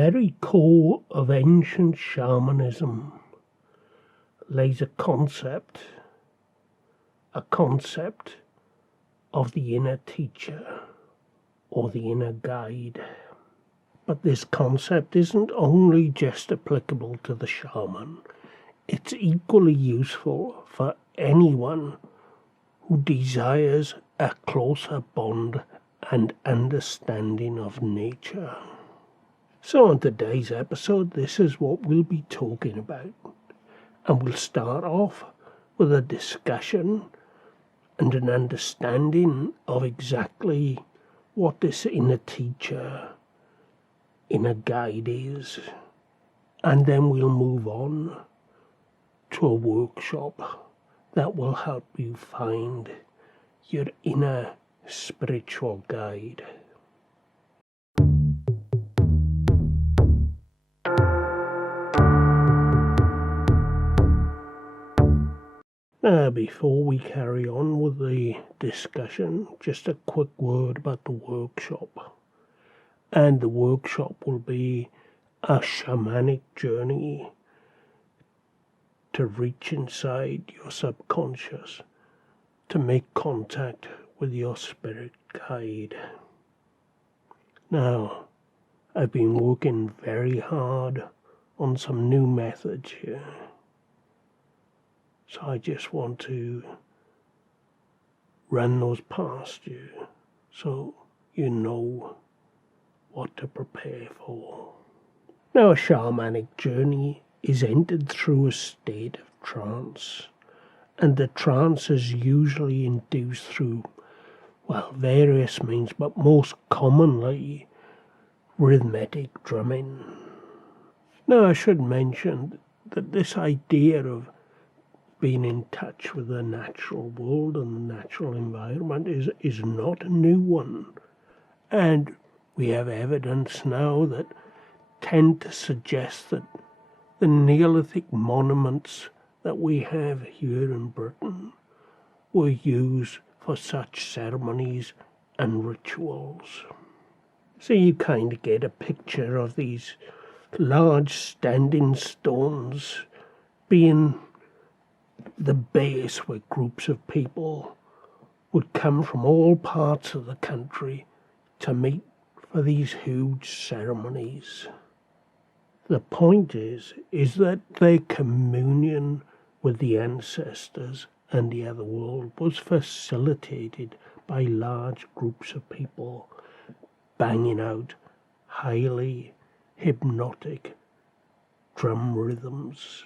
very core of ancient shamanism lays a concept of the inner teacher or the inner guide. But this concept isn't only just applicable to the shaman, it's equally useful for anyone who desires a closer bond and understanding of nature. So on today's episode, this is what we'll be talking about. And we'll start off with a discussion and an understanding of exactly what this inner teacher, inner guide is. And then we'll move on to a workshop that will help you find your inner spiritual guide. Before we carry on with the discussion, just a quick word about the workshop. And the workshop will be a shamanic journey to reach inside your subconscious, to make contact with your spirit guide. Now, I've been working very hard on some new methods here. So I just want to run those past you so you know what to prepare for. Now, a shamanic journey is entered through a state of trance, and the trance is usually induced through, various means, but most commonly rhythmic drumming. Now, I should mention that this idea of being in touch with the natural world and the natural environment is not a new one. And we have evidence now that tend to suggest that the Neolithic monuments that we have here in Britain were used for such ceremonies and rituals. So you kind of get a picture of these large standing stones being the base where groups of people would come from all parts of the country to meet for these huge ceremonies. The point is that their communion with the ancestors and the other world was facilitated by large groups of people banging out highly hypnotic drum rhythms.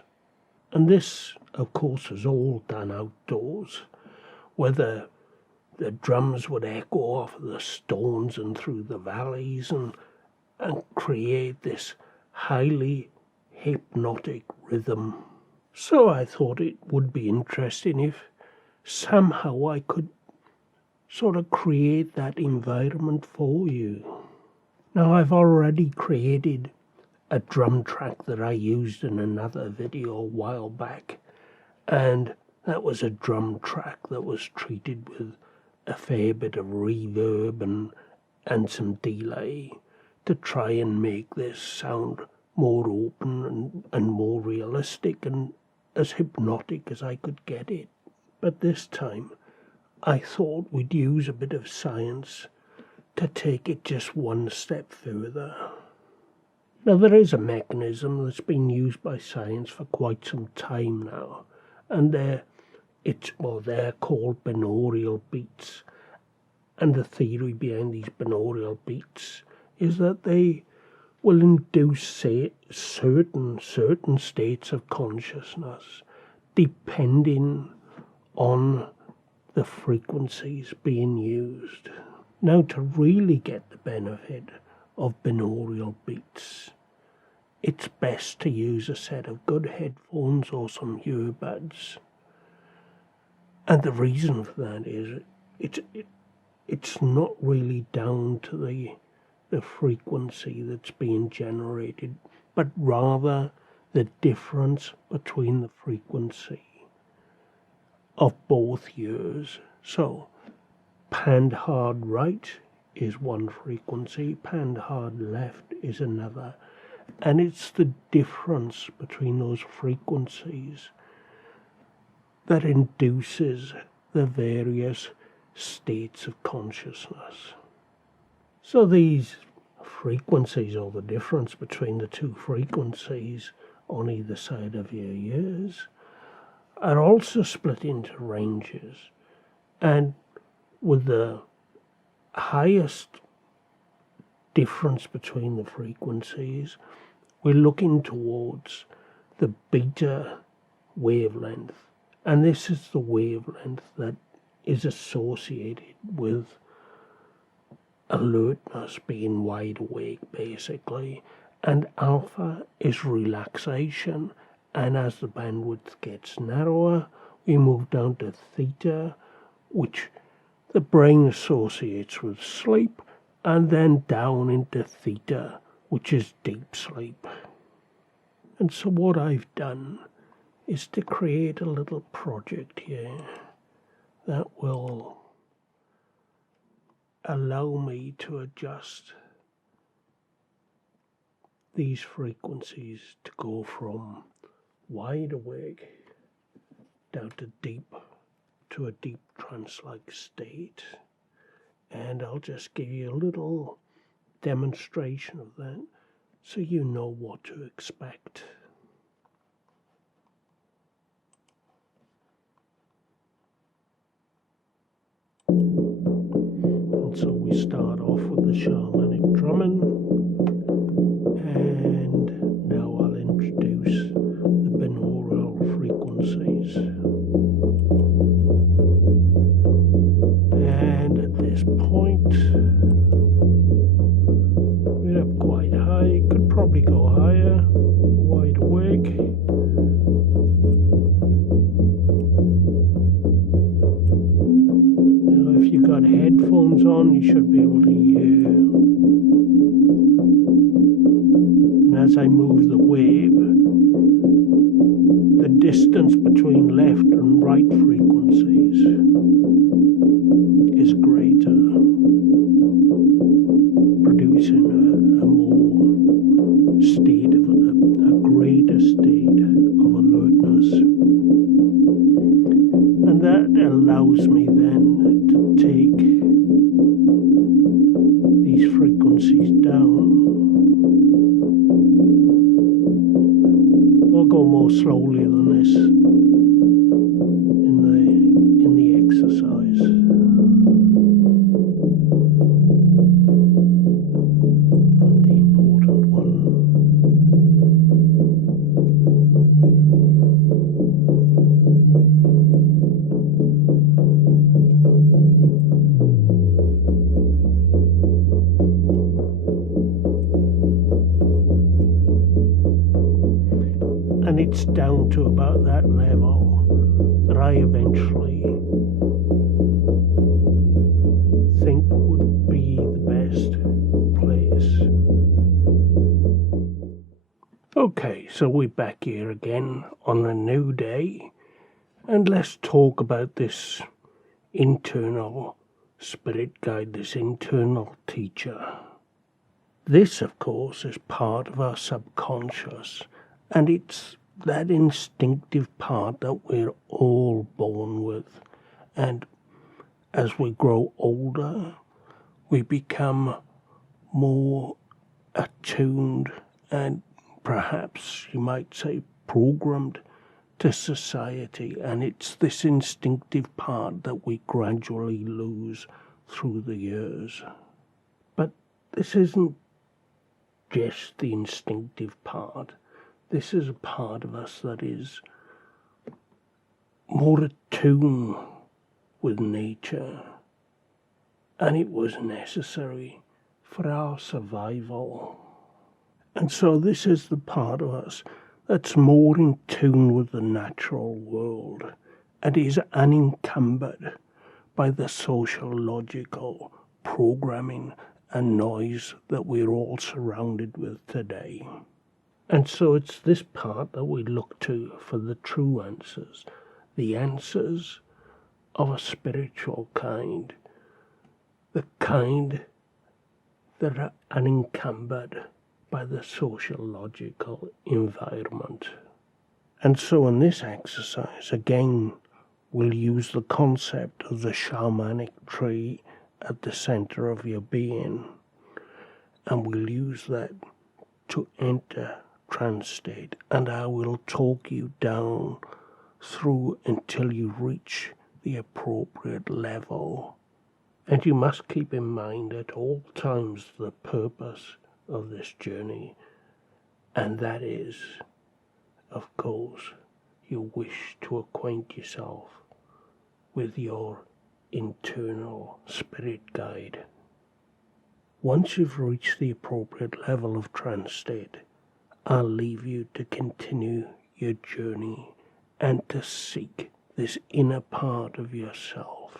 And this, of course, is all done outdoors, whether the drums would echo off the stones and through the valleys and create this highly hypnotic rhythm. So I thought it would be interesting if somehow I could sort of create that environment for you. Now, I've already created a drum track that I used in another video a while back, and that was a drum track that was treated with a fair bit of reverb and some delay to try and make this sound more open and more realistic and as hypnotic as I could get it. But this time I thought we'd use a bit of science to take it just one step further. Now, there is a mechanism that's been used by science for quite some time now, and they're called binaural beats. And the theory behind these binaural beats is that they will induce certain states of consciousness depending on the frequencies being used. Now, to really get the benefit of binaural beats, it's best to use a set of good headphones or some earbuds. And the reason for that is it's not really down to the frequency that's being generated, but rather the difference between the frequency of both ears. So, panned hard right is one frequency, panned hard left is another. And it's the difference between those frequencies that induces the various states of consciousness. So these frequencies, or the difference between the two frequencies on either side of your ears, are also split into ranges. And with the highest difference between the frequencies, we're looking towards the beta wavelength. And this is the wavelength that is associated with alertness, being wide awake basically. And alpha is relaxation. And as the bandwidth gets narrower, we move down to theta, which the brain associates with sleep, and then down into theta, which is deep sleep. And so what I've done is to create a little project here that will allow me to adjust these frequencies to go from wide awake down to a deep trance-like state. And I'll just give you a little demonstration of that so you know what to expect. And so we start off with the shamanic drumming, and now I'll introduce the binaural frequencies. And at this point, we're up quite high, could probably go higher, wide awake. Now if you've got headphones on, you should be able to hear. And as I move the wave, the distance between left and right frequencies is greater, producing a more state of a greater state of alertness. And that allows me then to take these frequencies down. I'll go more slowly than this in the exercise. And the important one. And it's down to about that level that I eventually think would be the best place. Okay, so we're back here again on a new day, and let's talk about this internal spirit guide, this internal teacher. This, of course, is part of our subconscious, and it's that instinctive part that we're all born with. And as we grow older, we become more attuned and perhaps you might say programmed to society. And it's this instinctive part that we gradually lose through the years. But this isn't just the instinctive part. This is a part of us that is more attuned with nature, and it was necessary for our survival. And so this is the part of us that's more in tune with the natural world and is unencumbered by the sociological programming and noise that we're all surrounded with today. And so it's this part that we look to for the true answers, the answers of a spiritual kind, the kind that are unencumbered by the sociological environment. And so in this exercise, again, we'll use the concept of the shamanic tree at the center of your being, and we'll use that to enter trance state, and I will talk you down through until you reach the appropriate level. And you must keep in mind at all times the purpose of this journey, and that is, of course, you wish to acquaint yourself with your internal spirit guide. Once you've reached the appropriate level of trance state, I'll leave you to continue your journey and to seek this inner part of yourself.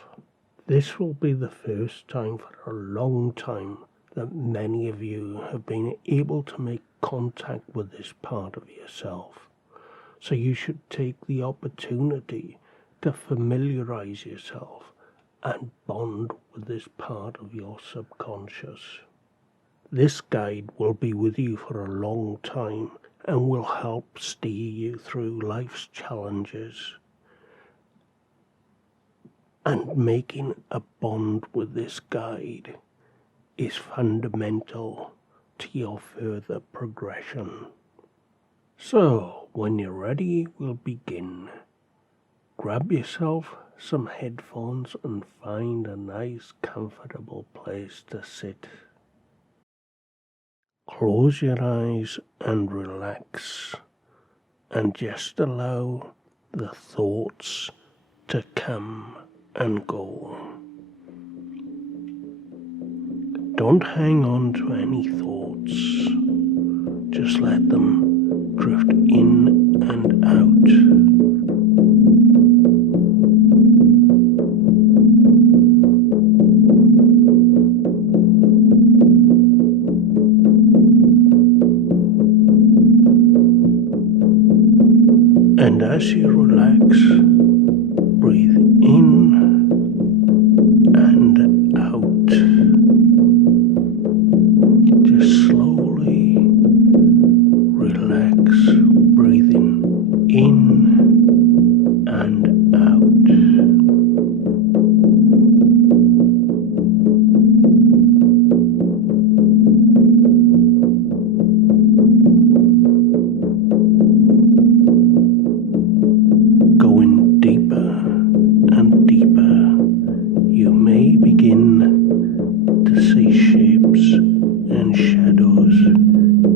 This will be the first time for a long time that many of you have been able to make contact with this part of yourself. So you should take the opportunity to familiarize yourself and bond with this part of your subconscious. This guide will be with you for a long time and will help steer you through life's challenges. And making a bond with this guide is fundamental to your further progression. So, when you're ready, we'll begin. Grab yourself some headphones and find a nice, comfortable place to sit. Close your eyes and relax, and just allow the thoughts to come and go. Don't hang on to any thoughts. Just let them drift in and out. And as you relax, breathe in and out. Just slowly relax, breathing in and out. Going deeper and deeper, you may begin to see shapes and shadows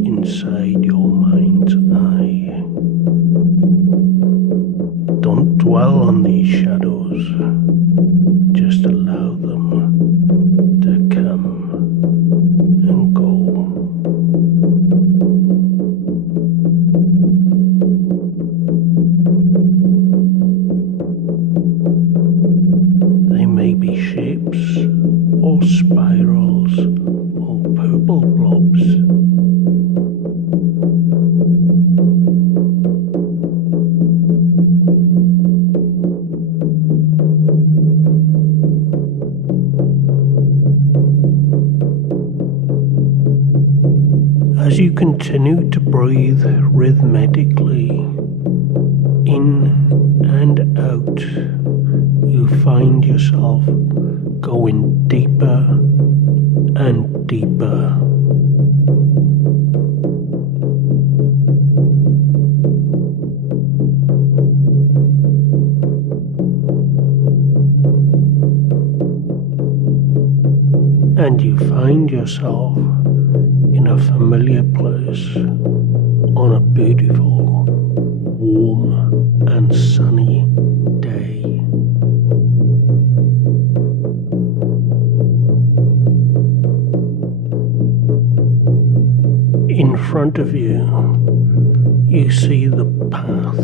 inside your mind's eye. Don't dwell on these shadows, just allow them to come and go. They may be shapes or spirals or purple blobs. As you continue to breathe rhythmically in and out, you find yourself going deeper and deeper. And you find yourself in a familiar place on a beautiful, warm and sunny day. In front of you, you see the path,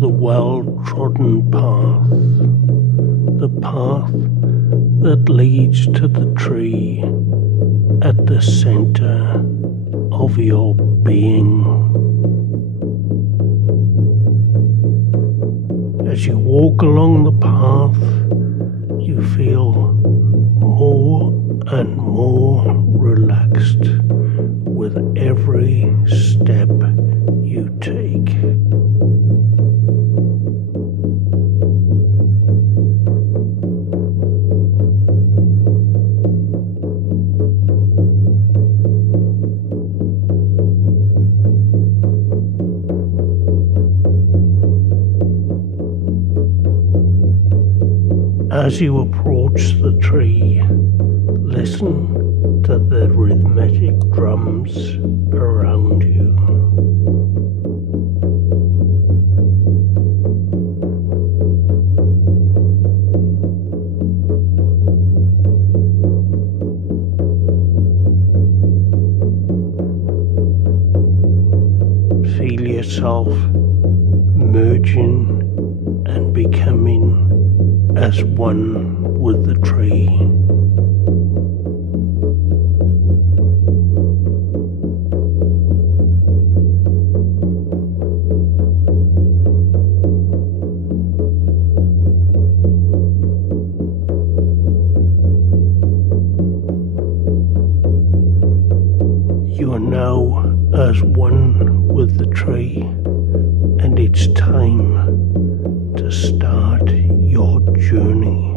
the well-trodden path, the path that leads to the tree at the center of your being. As you walk along the path, you feel more and more relaxed As you approach the tree, listen to the rhythmic drums around you. Feel yourself merging and becoming as one with the tree. You are now as one with the tree, and it's time to start your journey.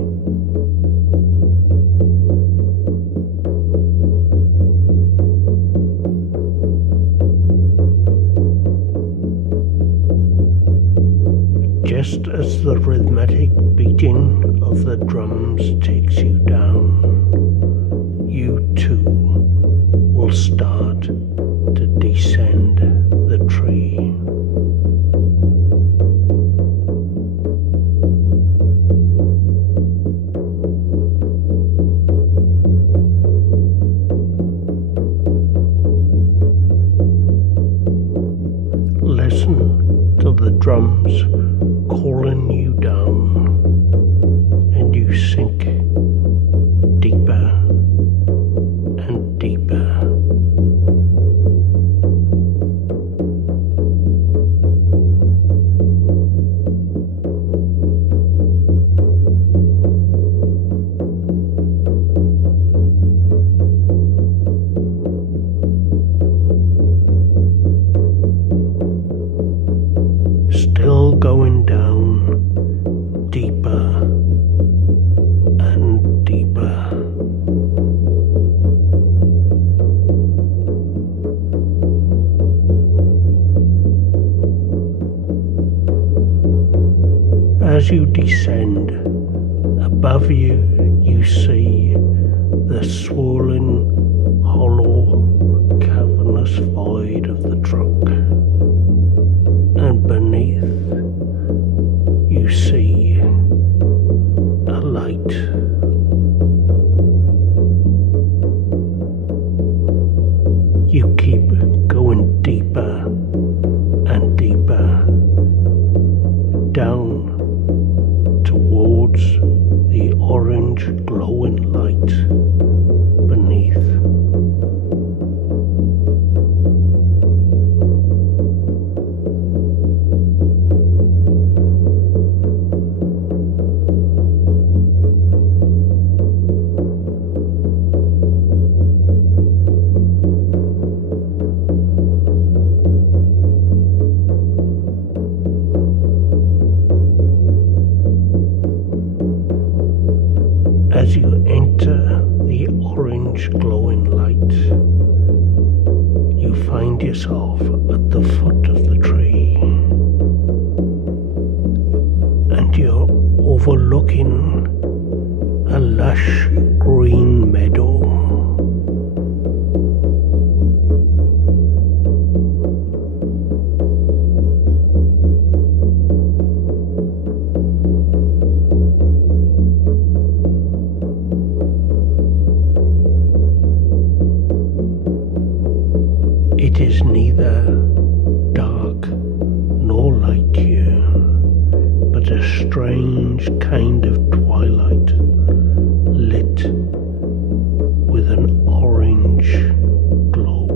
Just as the rhythmic beating of the drums takes you down, you too will start to descend the tree. Listen to the drums calling you down, and you sink deeper and deeper. Still going down deeper and deeper. As you descend, above you, you see the swollen, hollow, cavernous void of the trunk. And beneath, you see a light. You keep going deeper and deeper down towards the orange glowing light beneath. As you enter the orange glowing light, you find yourself at the foot of the tree, and you're overlooking a lush green meadow. It is neither dark nor light here, but a strange kind of twilight, lit with an orange glow.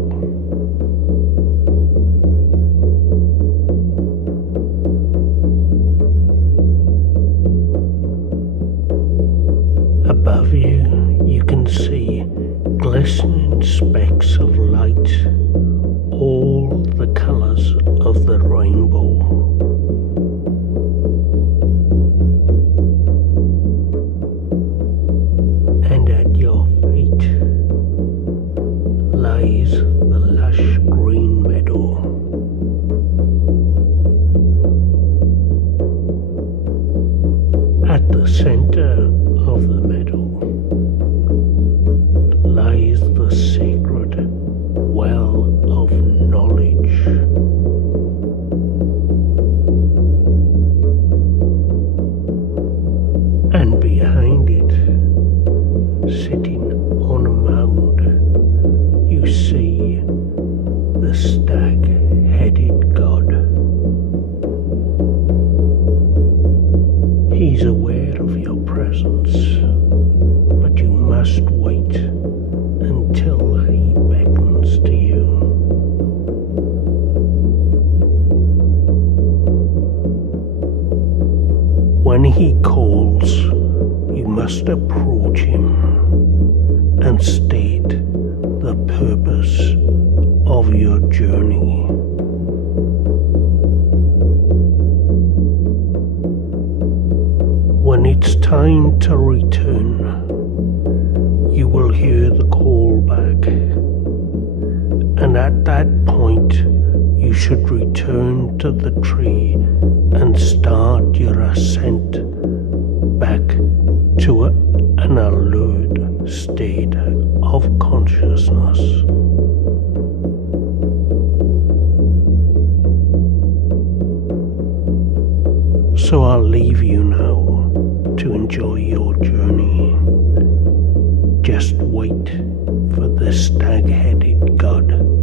Above you, you can see glistening specks of light, all the colours of the rainbow. And at your feet lies the lush green meadow. At the centre When he calls, you must approach him and state the purpose of your journey. When it's time to return, you will hear the call back, and at that point you should return to the tree and start your ascent back to an alert state of consciousness. So I'll leave you now to enjoy your journey. Just wait for the stag-headed god